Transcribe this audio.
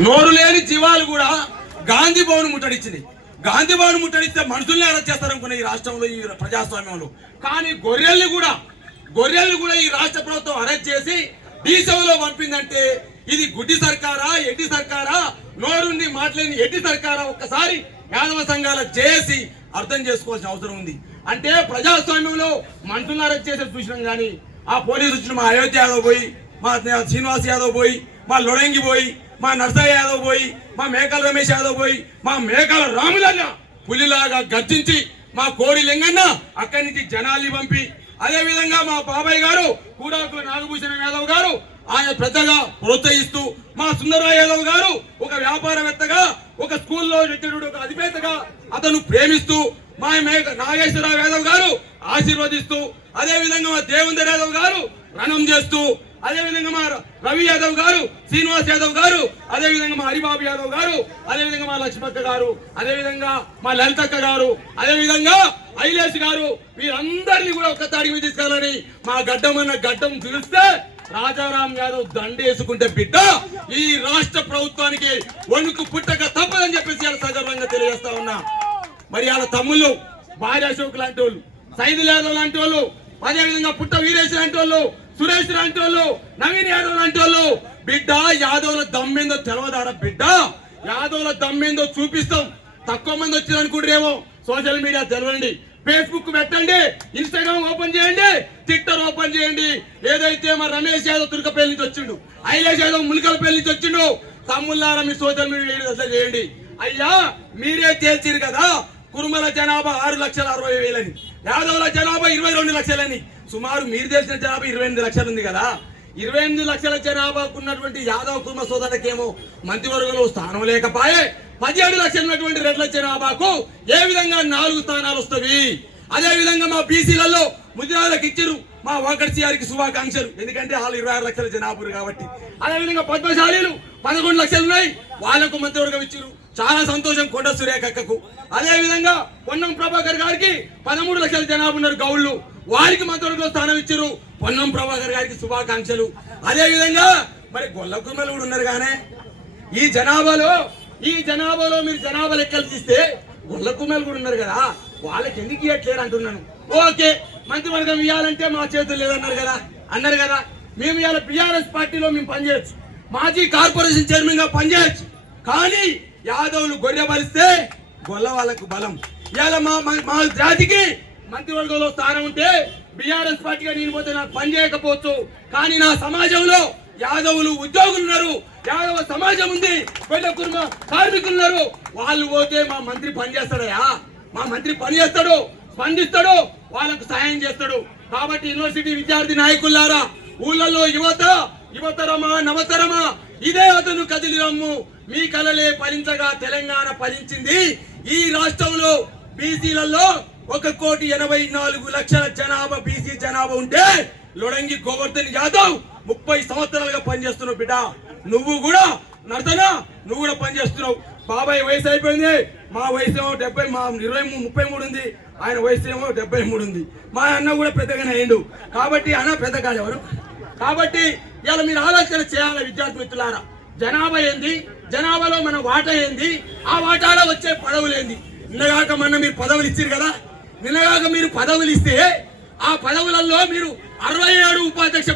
నోరు లేని జీవాలు కూడా గాంధీ భవన్ ముట్టడించింది గాంధీ భవన్ ముట్టడిస్తే మనుషుల్ని అరెస్ట్ చేస్తారనుకున్న ఈ రాష్ట్రంలో ఈ ప్రజాస్వామ్యంలో. కానీ గొర్రెల్ని కూడా గొర్రెల్ని కూడా ఈ రాష్ట్ర ప్రభుత్వం అరెస్ట్ చేసి డీసీలో పంపిందంటే ఇది గుడ్డి సర్కారా ఎడ్డి సర్కారా? నోరుండి మాట్లాడిన ఎడ్డి సర్కారా? ఒక్కసారి యాదవ సంఘాల చేసి అర్థం చేసుకోవాల్సిన అవసరం ఉంది. అంటే ప్రజాస్వామ్యంలో మనుషులను అరెస్ట్ చేసే చూసినాం కానీ ఆ పోలీసు వచ్చిన మా అయోధ్య యాదవ్ పోయి మా శ్రీనివాస్ యాదవ్ పోయి మా లొడంగి పోయి మా నర్సయ్య యాదవ్ పోయి మా మేకల రమేష్ యాదవ్ పోయి మా మేకల రాములన్న పులిలాగా గర్జించి మా కోడి లింగన్న అక్కడి నుంచి జనాల్ని పంపి అదే విధంగా మా బాబాయ్ గారు కూడాకుల నాగభూషణ యాదవ్ గారు ఆయన పెద్దగా ప్రోత్సహిస్తూ మా సుందరరావు యాదవ్ గారు ఒక వ్యాపారవేత్తగా ఒక స్కూల్లో నిత్యుడు ఒక అధిపేతగా అతను ప్రేమిస్తూ మా మేక నాగేశ్వరరావు యాదవ్ గారు ఆశీర్వదిస్తూ అదే విధంగా మా దేవేందర్ యాదవ్ గారు రణం చేస్తూ అదే విధంగా మా రవి యాదవ్ గారు శ్రీనివాస్ యాదవ్ గారు అదే విధంగా మా హరిబాబు యాదవ్ గారు అదే విధంగా మా లక్ష్మక్క గారు అదే విధంగా మా లలితక్క గారు అదే విధంగా ఐలేష్ గారు వీరందరినీ కూడా ఒక్క తాడి మీద మా గడ్డమన్న గడ్డం పిలిస్తే రాజారాం యాదవ్ దండేసుకుంటే బిడ్డ ఈ రాష్ట్ర ప్రభుత్వానికి వణుకు పుట్టక తప్పదని చెప్పేసి ఇలా సగర్వంగా తెలియజేస్తా ఉన్నా. మరి వాళ్ళ తమ్ముళ్ళు భార్య అశోక్ లాంటి వాళ్ళు సైదుల్ యాదవ్ లాంటి వాళ్ళు అదేవిధంగా పుట్ట వీరేష్ లాంటి వాళ్ళు సురేష్ లాంటి వాళ్ళు నవీన్ యాదవ్ లాంటి వాళ్ళు బిడ్డ యాదవ్ల దమ్మేందో తెలవదారా బిడ్డ? యాదవ్ల దమ్మేందో చూపిస్తాం. తక్కువ మంది వచ్చారు సోషల్ మీడియా తెలవండి. ఫేస్బుక్ పెట్టండి ఇన్స్టాగ్రామ్ ఓపెన్ చేయండి ట్విట్టర్ ఓపెన్ చేయండి. ఏదైతే మా రమేష్ యాదవ్ తుర్కపల్లి నుంచి వచ్చిండు ఐలేష్ యాదవ్ ములికలపల్లి నుంచి వచ్చిండు తమ్ముళ్ళారా మీ సోషల్ మీడియా అసలు చేయండి. అయ్యా మీరే తేల్చిరు కదా కురుమల జనాభా ఆరు లక్షల అరవై వేలని యాదవ్ల జనాభా ఇరవై రెండు లక్షలని. సుమారు మీరు తెలిసిన జనాభా ఇరవై ఎనిమిది లక్షలు ఉంది కదా. ఇరవై ఎనిమిది లక్షల జనాభాకు ఉన్నటువంటి యాదవ కుటుంబ సోదరులకేమో మంత్రివర్గంలో స్థానం లేకపోయే పదిహేడు లక్షలు ఉన్నటువంటి రెడ్ల జనాభాకు ఏ విధంగా నాలుగు స్థానాలు వస్తవి అదే విధంగా మా బీసీలలో ముదిరాలకు ఇచ్చారు. మా వాకడిసి గారికి శుభాకాంక్షలు. ఎందుకంటే వాళ్ళు ఇరవై ఆరు లక్షల జనాభారు కాబట్టి. అదేవిధంగా పద్మశాలీలు పదకొండు లక్షలు ఉన్నాయి. వాళ్ళకు మంత్రివర్గం ఇచ్చారు. చాలా సంతోషం కొండ సురేఖకు అదేవిధంగా పొన్నం ప్రభాకర్ గారికి పదమూడు లక్షల జనాభా ఉన్నారు గౌళ్ళు. వారికి మంత్రివర్గంలో స్థానం ఇచ్చారు. పొన్నం ప్రభాకర్ గారికి శుభాకాంక్షలు. అదే విధంగా మరి గొల్ల కుమ్మలు కూడా ఉన్నారు కానీ. ఈ జనాభాలో ఈ జనాభాలో మీరు జనాభా లెక్కలు తీస్తే గొల్ల కుమ్మలు కూడా ఉన్నారు కదా. వాళ్ళకి ఎందుకు ఇవ్వట్లేరు అంటున్నాను. ఓకే మంత్రివర్గం ఇవ్వాలంటే మా చేతులు లేదన్నారు కదా. అన్నారు కదా. మేము ఇవాళ బీఆర్ఎస్ పార్టీలో మేము పనిచేయచ్చు. మాజీ కార్పొరేషన్ చైర్మన్గా పనిచేయచ్చు. కానీ యాదవులు గొర్రె బలిస్తే గొల్ల వాళ్ళకు బలం. ఇవాళ మా మా- మా జాతికి మంత్రివర్గంలో స్థానం ఉంటే బీఆర్ఎస్ పార్టీగా నేను పోతే నాకు పని చేయకపోవచ్చు. కానీ నా సమాజంలో యాదవులు ఉద్యోగులు ఉన్నారు. యాదవ సమాజం ఉంది. పెద్ద కుటుంబ కార్మికులు ఉన్నారు. వాళ్ళు పోతే మా మంత్రి పని చేస్తాడయా? మా మంత్రి పని చేస్తాడు స్పందిస్తాడు వాళ్ళకు సహాయం చేస్తాడు. కాబట్టి యూనివర్సిటీ విద్యార్థి నాయకులారా ఊళ్ళలో యువత యువతరమా నవతరమా ఇదే అతను కదిలి రమ్ము. మీ కలలే ఫలించగా తెలంగాణ ఫలించింది. ఈ రాష్ట్రంలో బీసీలలో ఒక కోటి ఎనభై నాలుగు లక్షల జనాభా బీసీ జనాభా ఉంటే లొడంగి గోవర్ధన్ యాదవ్ ముప్పై సంవత్సరాలుగా పనిచేస్తున్నావు బిడ్డ. నువ్వు కూడా నర్తనా నువ్వు కూడా పనిచేస్తున్నావు. బాబాయ్ వయసు అయిపోయింది. మా వయసు ఏమో డెబ్బై మా ఇరవై ముప్పై మూడు ఉంది. ఆయన వయసు ఏమో డెబ్బై మూడు ఉంది. మా అన్న కూడా పెద్దగానే అయిండు కాబట్టి అన్న పెద్ద కాదు ఎవరు? కాబట్టి ఇలా మీరు ఆలోచన చేయాలి విద్యార్థి మిత్రులారా? జనాభా ఏంది? జనాభాలో మన వాటా ఏంది? ఆ వాటాలో వచ్చే పదవులు ఏంది? నిన్నగాక మొన్న మీరు పదవులు ఇచ్చారు కదా. నిన్నగాక మీరు పదవులు ఇస్తే ఆ పదవులలో మీరు అరవై ఏడు ఉపాధ్యక్ష